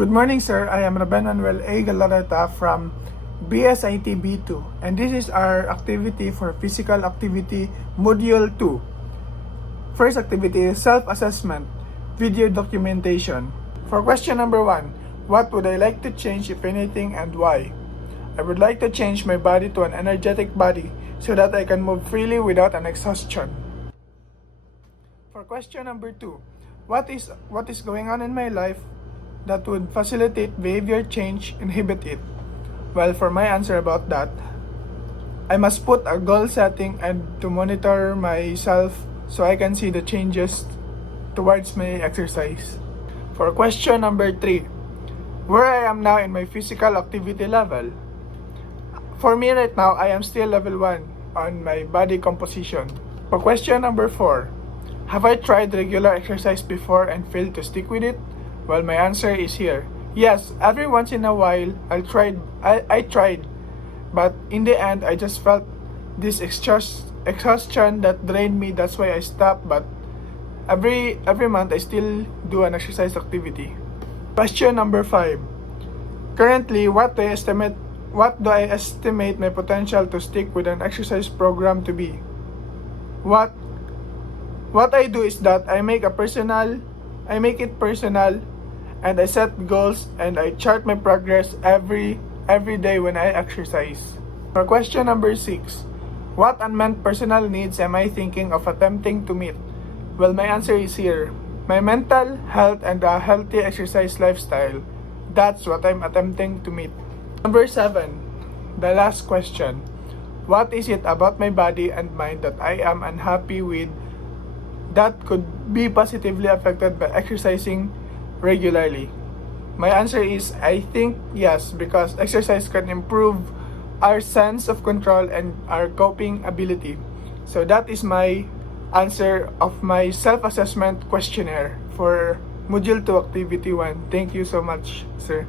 Good morning, sir. I am Raben Manuel A. Galareta from BSIT B2, and this is our activity for physical activity module 2. First activity is self-assessment, video documentation. For question number 1, what would I like to change, if anything, and why? I would like to change my body to an energetic body so that I can move freely without an exhaustion. For question number 2, what is going on in my life that would facilitate behavior change, inhibit it? Well, for my answer about that, I must put a goal setting and to monitor myself so I can see the changes towards my exercise. For question number 3, where I am now in my physical activity level. For me right now, I am still level 1 on my body composition. For question number 4, have I tried regular exercise before and failed to stick with it? Well, my answer is here. Yes, every once in a while I tried, but in the end I just felt this exhaustion that drained me. That's why I stopped. But every month I still do an exercise activity. Question number 5. Currently, what do I estimate my potential to stick with an exercise program to be? What I do is that I make it personal, and I set goals and I chart my progress every day when I exercise. For question number 6, what unmet personal needs am I thinking of attempting to meet? Well, my answer is here. My mental health and a healthy exercise lifestyle. That's what I'm attempting to meet. Number 7, the last question. What is it about my body and mind that I am unhappy with that could be positively affected by exercising regularly? My answer is, I think yes, because exercise can improve our sense of control and our coping ability. So that is my answer of my self-assessment questionnaire for Module 2 Activity 1. Thank you so much, sir.